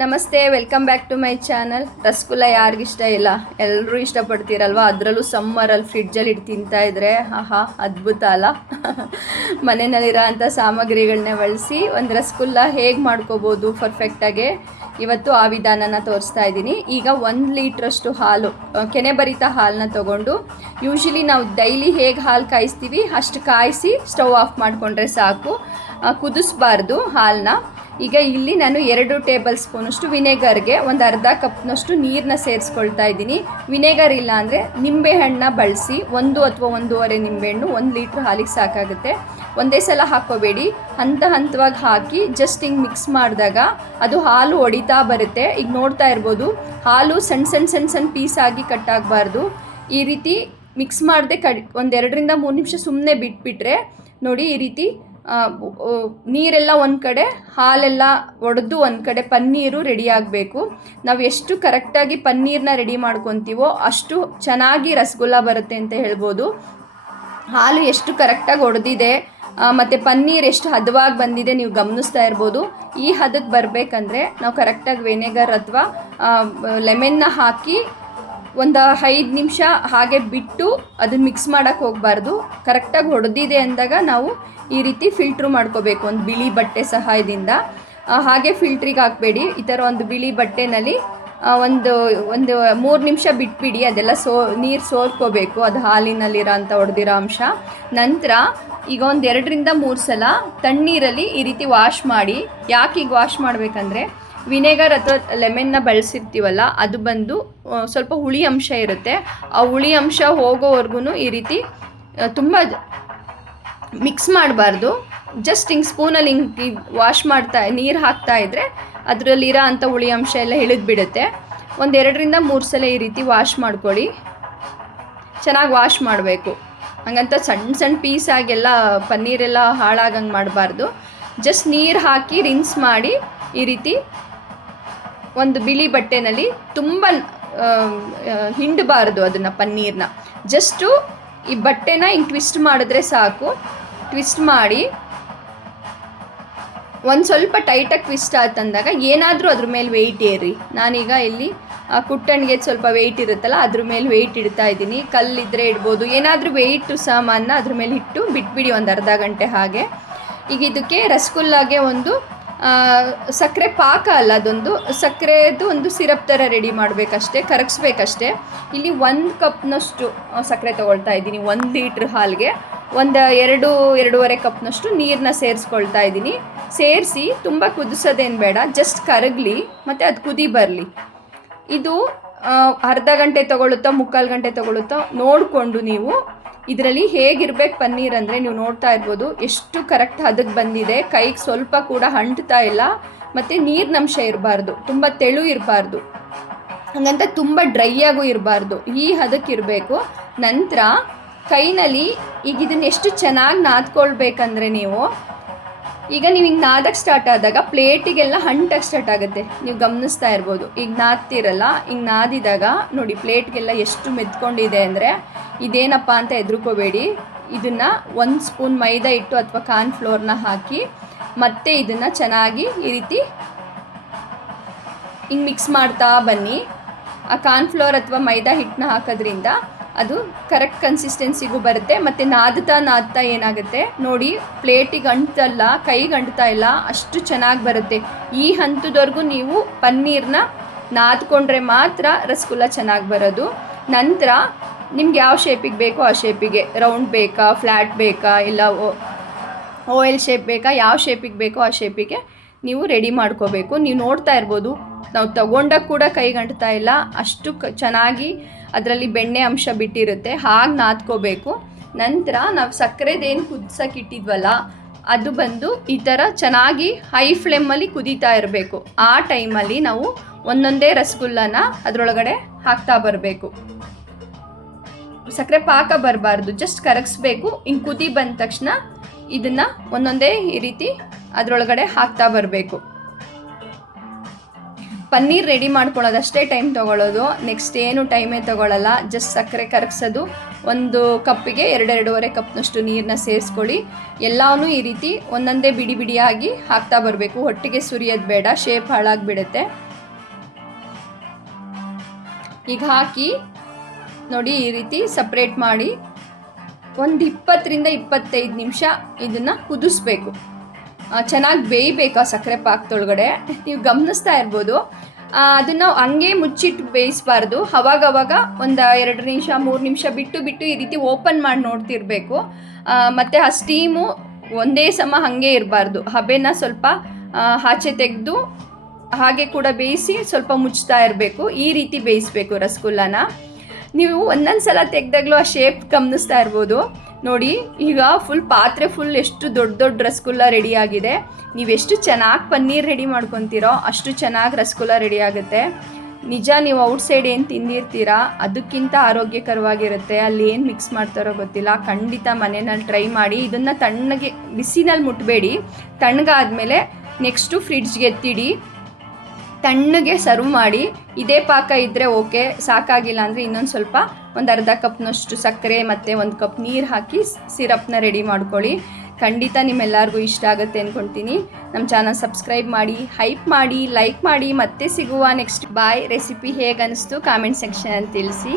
ನಮಸ್ತೆ, welcome back to my channel. Rasgulla ಯಾರಿಗಿಷ್ಟ ಇಲ್ಲ, ಎಲ್ಲರೂ ಇಷ್ಟಪಡ್ತೀರಲ್ವ. ಅದರಲ್ಲೂ ಸಮ್ಮರಲ್ಲಿ ಫ್ರಿಡ್ಜಲ್ಲಿ ಇಟ್ಟು ತಿಂತಾ ಇದ್ರೆ ಆಹಾ ಅದ್ಭುತ ಅಲ್ಲ. ಮನೆಯಲ್ಲಿರೋ ಅಂಥ ಸಾಮಗ್ರಿಗಳನ್ನೇ ಬಳಸಿ ಒಂದು ರಸಗುಲ್ಲ ಹೇಗೆ ಮಾಡ್ಕೋಬೋದು ಪರ್ಫೆಕ್ಟಾಗಿ, ಇವತ್ತು ಆ ವಿಧಾನನ ತೋರಿಸ್ತಾ ಇದ್ದೀನಿ. ಈಗ 1 ಲೀಟ್ರಷ್ಟು ಹಾಲು, ಕೆನೆ ಭರಿತ ಹಾಲನ್ನ ತೊಗೊಂಡು, ಯೂಶ್ವಲಿ ನಾವು ಡೈಲಿ ಹೇಗೆ ಹಾಲು ಕಾಯಿಸ್ತೀವಿ ಅಷ್ಟು ಕಾಯಿಸಿ ಸ್ಟವ್ ಆಫ್ ಮಾಡಿಕೊಂಡ್ರೆ ಸಾಕು, ಕುದಿಸ್ಬಾರ್ದು ಹಾಲನ್ನ. ಈಗ ಇಲ್ಲಿ ನಾನು 2 ಟೇಬಲ್ ಸ್ಪೂನಷ್ಟು ವಿನೆಗರ್ಗೆ ಒಂದು ಅರ್ಧ ಕಪ್ನಷ್ಟು ನೀರನ್ನ ಸೇರಿಸ್ಕೊಳ್ತಾ ಇದ್ದೀನಿ. ವಿನೆಗರ್ ಇಲ್ಲ ಅಂದರೆ ನಿಂಬೆಹಣ್ಣನ್ನ ಬಳಸಿ, 1 ಅಥವಾ 1.5 ನಿಂಬೆಹಣ್ಣು 1 ಲೀಟ್ರ್ ಹಾಲಿಗೆ ಸಾಕಾಗುತ್ತೆ. ಒಂದೇ ಸಲ ಹಾಕ್ಕೋಬೇಡಿ, ಹಂತವಾಗಿ ಹಾಕಿ ಜಸ್ಟ್ ಹಿಂಗೆ ಮಿಕ್ಸ್ ಮಾಡಿದಾಗ ಅದು ಹಾಲು ಒಡಿತಾ ಬರುತ್ತೆ. ಈಗ ನೋಡ್ತಾ ಇರ್ಬೋದು, ಹಾಲು ಸಣ್ಣ ಪೀಸ್ ಆಗಿ ಕಟ್ ಆಗಬಾರ್ದು. ಈ ರೀತಿ ಮಿಕ್ಸ್ ಮಾಡದೆ ಒಂದು 2ರಿಂದ 3 ನಿಮಿಷ ಸುಮ್ಮನೆ ಬಿಟ್ಬಿಟ್ರೆ ನೋಡಿ, ಈ ರೀತಿ ನೀರೆಲ್ಲ ಒಂದು ಕಡೆ, ಹಾಲೆಲ್ಲ ಒಡೆದು ಒಂದು ಕಡೆ ಪನ್ನೀರು ರೆಡಿ ಆಗಬೇಕು. ನಾವು ಎಷ್ಟು ಕರೆಕ್ಟಾಗಿ ಪನ್ನೀರನ್ನ ರೆಡಿ ಮಾಡ್ಕೊತೀವೋ ಅಷ್ಟು ಚೆನ್ನಾಗಿ ರಸಗುಲ್ಲ ಬರುತ್ತೆ ಅಂತ ಹೇಳ್ಬೋದು. ಹಾಲು ಎಷ್ಟು ಕರೆಕ್ಟಾಗಿ ಒಡೆದಿದೆ ಮತ್ತು ಪನ್ನೀರ್ ಎಷ್ಟು ಹದವಾಗಿ ಬಂದಿದೆ ನೀವು ಗಮನಿಸ್ತಾ ಇರ್ಬೋದು. ಈ ಹದಕ್ಕೆ ಬರಬೇಕಂದ್ರೆ ನಾವು ಕರೆಕ್ಟಾಗಿ ವಿನೆಗರ್ ಅಥವಾ ಲೆಮನ್ನ ಹಾಕಿ ಒಂದು 5 ನಿಮಿಷ ಹಾಗೆ ಬಿಟ್ಟು ಅದನ್ನು ಮಿಕ್ಸ್ ಮಾಡೋಕ್ಕೆ ಹೋಗಬಾರ್ದು. ಕರೆಕ್ಟಾಗಿ ಹೊಡೆದಿದೆ ಅಂದಾಗ ನಾವು ಈ ರೀತಿ ಫಿಲ್ಟ್ರು ಮಾಡ್ಕೋಬೇಕು ಒಂದು ಬಿಳಿ ಬಟ್ಟೆ ಸಹಾಯದಿಂದ. ಹಾಗೆ ಫಿಲ್ಟ್ರಿಗೆ ಹಾಕಬೇಡಿ, ಈ ಥರ ಒಂದು ಬಿಳಿ ಬಟ್ಟೆನಲ್ಲಿ ಒಂದು 3 ನಿಮಿಷ ಬಿಟ್ಬಿಡಿ, ಅದೆಲ್ಲ ನೀರು ಸೋರ್ಕೋಬೇಕು, ಅದು ಹಾಲಿನಲ್ಲಿರೋ ಅಂಥ ಹೊಡೆದಿರೋ ಅಂಶ. ನಂತರ ಈಗ ಒಂದು 2ರಿಂದ 3 ಸಲ ತಣ್ಣೀರಲ್ಲಿ ಈ ರೀತಿ ವಾಶ್ ಮಾಡಿ. ಯಾಕೆ ಈಗ ವಾಶ್ ಮಾಡಬೇಕಂದ್ರೆ, ವಿನೆಗರ್ ಅಥವಾ ಲೆಮನ್ನ ಬಳಸಿರ್ತೀವಲ್ಲ, ಅದು ಬಂದು ಸ್ವಲ್ಪ ಹುಳಿ ಅಂಶ ಇರುತ್ತೆ. ಆ ಹುಳಿ ಅಂಶ ಹೋಗೋವರೆಗೂ ಈ ರೀತಿ ತುಂಬ ಮಿಕ್ಸ್ ಮಾಡಬಾರ್ದು. ಜಸ್ಟ್ ಹಿಂಗೆ ಸ್ಪೂನಲ್ಲಿ ಹಿಂಗೆ ವಾಶ್ ಮಾಡ್ತಾ ನೀರು ಹಾಕ್ತಾಯಿದ್ರೆ ಅದರಲ್ಲಿರೋ ಅಂಥ ಹುಳಿ ಅಂಶ ಎಲ್ಲ ಇಳಿದ್ಬಿಡುತ್ತೆ. ಒಂದು 2ರಿಂದ 3 ಸಲ ಈ ರೀತಿ ವಾಶ್ ಮಾಡ್ಕೊಳ್ಳಿ. ಚೆನ್ನಾಗಿ ವಾಶ್ ಮಾಡಬೇಕು, ಹಂಗಂತ ಸಣ್ಣ ಪೀಸಾಗೆಲ್ಲ ಪನ್ನೀರೆಲ್ಲ ಹಾಳಾಗಂಗೆ ಮಾಡಬಾರ್ದು. ಜಸ್ಟ್ ನೀರು ಹಾಕಿ ರಿನ್ಸ್ ಮಾಡಿ ಈ ರೀತಿ ಒಂದು ಬಿಳಿ ಬಟ್ಟೆನಲ್ಲಿ ತುಂಬ ಹಿಂಡಬಾರ್ದು ಅದನ್ನು ಪನ್ನೀರನ್ನ. ಜಸ್ಟು ಈ ಬಟ್ಟೆನ ಹಿಂಗೆ ಟ್ವಿಸ್ಟ್ ಮಾಡಿದ್ರೆ ಸಾಕು. ಟ್ವಿಸ್ಟ್ ಮಾಡಿ ಒಂದು ಸ್ವಲ್ಪ ಟೈಟಾಗಿ ಟ್ವಿಸ್ಟ್ ಆತಂದಾಗ ಏನಾದರೂ ಅದ್ರ ಮೇಲೆ ವೆಯ್ಟ್ ಏರಿ. ನಾನೀಗ ಇಲ್ಲಿ ಕುಟ್ಟಣಿಗೆ ಸ್ವಲ್ಪ ವೆಯ್ಟ್ ಇರುತ್ತಲ್ಲ, ಅದ್ರ ಮೇಲೆ ವೆಯ್ಟ್ ಇಡ್ತಾ ಇದ್ದೀನಿ. ಕಲ್ಲಿದ್ದರೆ ಇಡ್ಬೋದು, ಏನಾದರೂ ವೆಯ್ಟು ಸಾಮಾನ ಅದ್ರ ಮೇಲೆ ಇಟ್ಟು ಬಿಟ್ಬಿಡಿ ಒಂದು ಅರ್ಧ ಗಂಟೆ ಹಾಗೆ. ಈಗ ಇದಕ್ಕೆ ರಸಗುಲ್ಲಾಗೆ ಒಂದು ಸಕ್ಕರೆ ಪಾಕ ಅಲ್ಲ, ಅದೊಂದು ಸಕ್ಕರೆದು ಒಂದು ಸಿರಪ್ ಥರ ರೆಡಿ ಮಾಡಬೇಕಷ್ಟೇ, ಕರಗಿಸ್ಬೇಕಷ್ಟೇ. ಇಲ್ಲಿ 1 ಕಪ್ನಷ್ಟು ಸಕ್ಕರೆ ತೊಗೊಳ್ತಾ ಇದ್ದೀನಿ. 1 ಲೀಟ್ರ್ ಹಾಲಿಗೆ ಒಂದು 2-2.5 ಕಪ್ನಷ್ಟು ನೀರನ್ನ ಸೇರಿಸ್ಕೊಳ್ತಾ ಇದ್ದೀನಿ. ಸೇರಿಸಿ ತುಂಬ ಕುದಿಸೋದೇನು ಬೇಡ, ಜಸ್ಟ್ ಕರಗಲಿ ಮತ್ತು ಅದು ಕುದಿ ಬರಲಿ. ಇದು ಅರ್ಧ ಗಂಟೆ ತೊಗೊಳುತ್ತೋ 3/4 ಗಂಟೆ ತೊಗೊಳುತ್ತೋ ನೋಡಿಕೊಂಡು ನೀವು ಇದರಲ್ಲಿ ಹೇಗಿರ್ಬೇಕು ಪನ್ನೀರ್ ಅಂದರೆ, ನೀವು ನೋಡ್ತಾ ಇರ್ಬೋದು ಎಷ್ಟು ಕರೆಕ್ಟ್ ಹದಕ್ಕೆ ಬಂದಿದೆ. ಕೈಗೆ ಸ್ವಲ್ಪ ಕೂಡ ಅಂಟ್ತಾ ಇಲ್ಲ, ಮತ್ತು ನೀರಿನಂಶ ಇರಬಾರ್ದು, ತುಂಬ ತೆಳು ಇರಬಾರ್ದು, ಹಾಗಂತ ತುಂಬ ಡ್ರೈ ಆಗು ಇರಬಾರ್ದು. ಈ ಹದಕ್ಕೆ ಇರಬೇಕು. ನಂತರ ಕೈನಲ್ಲಿ ಈಗ ಇದನ್ನು ಎಷ್ಟು ಚೆನ್ನಾಗಿ ನಾದ್ಕೊಳ್ಬೇಕಂದ್ರೆ, ನೀವು ಹಿಂಗೆ ನಾದಕ್ಕೆ ಸ್ಟಾರ್ಟ್ ಆದಾಗ ಪ್ಲೇಟಿಗೆಲ್ಲ ಅಂಟಕ್ಕೆ ಸ್ಟಾರ್ಟ್ ಆಗುತ್ತೆ, ನೀವು ಗಮನಿಸ್ತಾ ಇರ್ಬೋದು. ಈಗ ನಾದ್ತಿರಲ್ಲ, ಹಿಂಗೆ ನಾದಿದಾಗ ನೋಡಿ ಪ್ಲೇಟ್ಗೆಲ್ಲ ಎಷ್ಟು ಮೆತ್ಕೊಂಡಿದೆ ಅಂದರೆ, ಇದೇನಪ್ಪ ಅಂತ ಹೆದರ್ಕೋಬೇಡಿ. ಇದನ್ನು 1 ಸ್ಪೂನ್ ಮೈದಾ ಹಿಟ್ಟು ಅಥವಾ ಕಾರ್ನ್ಫ್ಲೋರ್ನ ಹಾಕಿ ಮತ್ತೆ ಇದನ್ನು ಚೆನ್ನಾಗಿ ಈ ರೀತಿ ಹಿಂಗೆ ಮಿಕ್ಸ್ ಮಾಡ್ತಾ ಬನ್ನಿ. ಆ ಕಾರ್ನ್ಫ್ಲೋರ್ ಅಥವಾ ಮೈದಾ ಹಿಟ್ಟನ್ನ ಹಾಕೋದ್ರಿಂದ ಅದು ಕರೆಕ್ಟ್ ಕನ್ಸಿಸ್ಟೆನ್ಸಿಗೂ ಬರುತ್ತೆ. ಮತ್ತು ನಾದ್ತಾ ಏನಾಗುತ್ತೆ ನೋಡಿ, ಪ್ಲೇಟಿಗೆ ಅಂಟಲ್ಲ, ಕೈಗೆ ಅಂಟ್ತಾ ಇಲ್ಲ, ಅಷ್ಟು ಚೆನ್ನಾಗಿ ಬರುತ್ತೆ. ಈ ಹಂತದವರೆಗೂ ನೀವು ಪನ್ನೀರನ್ನ ನಾದ್ಕೊಂಡ್ರೆ ಮಾತ್ರ ರಸಗುಲ್ಲ ಚೆನ್ನಾಗಿ ಬರೋದು. ನಂತರ ನಿಮ್ಗೆ ಯಾವ ಶೇಪಿಗೆ ಬೇಕೋ ಆ ಶೇಪಿಗೆ, ರೌಂಡ್ ಬೇಕಾ, ಫ್ಲ್ಯಾಟ್ ಬೇಕಾ, ಇಲ್ಲ ಓಯಲ್ ಶೇಪ್ ಬೇಕಾ, ಯಾವ ಶೇಪಿಗೆ ಬೇಕೋ ಆ ಶೇಪಿಗೆ ನೀವು ರೆಡಿ ಮಾಡ್ಕೋಬೇಕು. ನೀವು ನೋಡ್ತಾ ಇರ್ಬೋದು, ನಾವು ತಗೊಂಡಾಗ ಕೂಡ ಕೈಗೆ ಅಂಟ್ತಾ ಇಲ್ಲ, ಅಷ್ಟು ಚೆನ್ನಾಗಿ ಅದರಲ್ಲಿ ಬೆಣ್ಣೆ ಅಂಶ ಬಿಟ್ಟಿರುತ್ತೆ. ಹಾಗೆ ನಾದ್ಕೋಬೇಕು. ನಂತರ ನಾವು ಸಕ್ಕರೆದೇನು ಕುದಿಸೋಕೆ ಇಟ್ಟಿದ್ವಲ್ಲ, ಅದು ಬಂದು ಈ ಥರ ಚೆನ್ನಾಗಿ ಹೈ ಫ್ಲೇಮಲ್ಲಿ ಕುದೀತಾ ಇರಬೇಕು. ಆ ಟೈಮಲ್ಲಿ ನಾವು ಒಂದೊಂದೇ ರಸಗುಲ್ಲನ ಅದರೊಳಗಡೆ ಹಾಕ್ತಾ ಬರಬೇಕು. ಸಕ್ಕರೆ ಪಾಕ ಬರಬಾರ್ದು, ಜಸ್ಟ್ ಕರಗಿಸ್ಬೇಕು. ಹಿಂಗೆ ಕುದಿ ಬಂದ ತಕ್ಷಣ ಇದನ್ನು ಒಂದೊಂದೇ ಈ ರೀತಿ ಅದರೊಳಗಡೆ ಹಾಕ್ತಾ ಬರಬೇಕು. ಪನ್ನೀರ್ ರೆಡಿ ಮಾಡ್ಕೊಳ್ಳೋದಷ್ಟೇ ಟೈಮ್ ತೊಗೊಳ್ಳೋದು, ನೆಕ್ಸ್ಟ್ ಏನು ಟೈಮೇ ತೊಗೊಳ್ಳಲ್ಲ. ಜಸ್ಟ್ ಸಕ್ಕರೆ ಕರಗಿಸೋದು, 1 ಕಪ್ಪಿಗೆ 2-2.5 ಕಪ್ನಷ್ಟು ನೀರನ್ನ ಸೇರಿಸ್ಕೊಳ್ಳಿ. ಎಲ್ಲವೂ ಈ ರೀತಿ ಒಂದೊಂದೇ ಬಿಡಿಯಾಗಿ ಹಾಕ್ತಾ ಬರಬೇಕು. ಒಟ್ಟಿಗೆ ಸುರಿಯೋದು ಬೇಡ, ಶೇಪ್ ಹಾಳಾಗಿಬಿಡುತ್ತೆ. ಈಗ ಹಾಕಿ ನೋಡಿ, ಈ ರೀತಿ ಸಪ್ರೇಟ್ ಮಾಡಿ ಒಂದು 20-25 ನಿಮಿಷ ಇದನ್ನು ಕುದಿಸ್ಬೇಕು. ಚೆನ್ನಾಗಿ ಬೇಯಬೇಕು ಆ ಸಕ್ಕರೆ ಪಾಕದೊಳಗಡೆ. ನೀವು ಗಮನಿಸ್ತಾ ಇರ್ಬೋದು, ಅದನ್ನು ಹಂಗೆ ಮುಚ್ಚಿಟ್ಟು ಬೇಯಿಸಬಾರ್ದು. ಅವಾಗವಾಗ ಒಂದು 2 ನಿಮಿಷ 3 ನಿಮಿಷ ಬಿಟ್ಟು ಈ ರೀತಿ ಓಪನ್ ಮಾಡಿ ನೋಡ್ತಿರ್ಬೇಕು. ಮತ್ತು ಆ ಸ್ಟೀಮು ಒಂದೇ ಸಮ ಹಾಗೆ ಇರಬಾರ್ದು. ಹಬೆನ ಸ್ವಲ್ಪ ಆಚೆ ತೆಗೆದು ಹಾಗೆ ಕೂಡ ಬೇಯಿಸಿ ಸ್ವಲ್ಪ ಮುಚ್ತಾ ಇರಬೇಕು. ಈ ರೀತಿ ಬೇಯಿಸಬೇಕು ರಸಗುಲ್ಲನ. ನೀವು ಒಂದೊಂದು ಸಲ ತೆಗೆದಾಗಲೂ ಆ ಶೇಪ್ ಗಮನಿಸ್ತಾ ಇರ್ಬೋದು. ನೋಡಿ, ಈಗ ಪಾತ್ರೆ ಫುಲ್ ಎಷ್ಟು ದೊಡ್ಡ ರಸಗುಲ್ಲ ರೆಡಿ ಆಗಿದೆ. ನೀವೆಷ್ಟು ಚೆನ್ನಾಗಿ ಪನ್ನೀರ್ ರೆಡಿ ಮಾಡ್ಕೊತೀರೋ ಅಷ್ಟು ಚೆನ್ನಾಗಿ ರಸಗುಲ್ಲ ರೆಡಿ ಆಗುತ್ತೆ. ನಿಜ, ನೀವು ಔಟ್ಸೈಡ್ ಏನು ತಿಂದಿರ್ತೀರಾ ಅದಕ್ಕಿಂತ ಆರೋಗ್ಯಕರವಾಗಿರುತ್ತೆ. ಅಲ್ಲಿ ಏನು ಮಿಕ್ಸ್ ಮಾಡ್ತಾರೋ ಗೊತ್ತಿಲ್ಲ. ಖಂಡಿತ ಮನೆಯಲ್ಲಿ ಟ್ರೈ ಮಾಡಿ. ಇದನ್ನು ತಣ್ಣಗೆ ಬಿಸಿನಲ್ಲಿ ಮುಟ್ಟಬೇಡಿ. ತಣ್ಣಗಾದ್ಮೇಲೆ ನೆಕ್ಸ್ಟು ಫ್ರಿಡ್ಜ್ಗೆ ಎತ್ತಿಡಿ, ತಣ್ಣಗೆ ಸರ್ವ್ ಮಾಡಿ. ಇದೇ ಪಾಕ ಇದ್ದರೆ ಓಕೆ, ಸಾಕಾಗಿಲ್ಲ ಅಂದರೆ ಇನ್ನೊಂದು ಸ್ವಲ್ಪ ಒಂದು ಅರ್ಧ ಕಪ್ನಷ್ಟು ಸಕ್ಕರೆ ಮತ್ತು 1 ಕಪ್ ನೀರು ಹಾಕಿ ಸಿರಪ್ನ ರೆಡಿ ಮಾಡ್ಕೊಳ್ಳಿ. ಖಂಡಿತ ನಿಮ್ಮೆಲ್ಲರಿಗೂ ಇಷ್ಟ ಆಗುತ್ತೆ ಅಂದ್ಕೊಳ್ತೀನಿ. ನಮ್ಮ ಚಾನಲ್ ಸಬ್ಸ್ಕ್ರೈಬ್ ಮಾಡಿ, ಹೈಪ್ ಮಾಡಿ, ಲೈಕ್ ಮಾಡಿ. ಮತ್ತೆ ಸಿಗುವ ನೆಕ್ಸ್ಟ್ ಬಾಯ್. ರೆಸಿಪಿ ಹೇಗೆ ಅನಿಸ್ತು ಕಾಮೆಂಟ್ ಸೆಕ್ಷನಲ್ಲಿ ತಿಳಿಸಿ.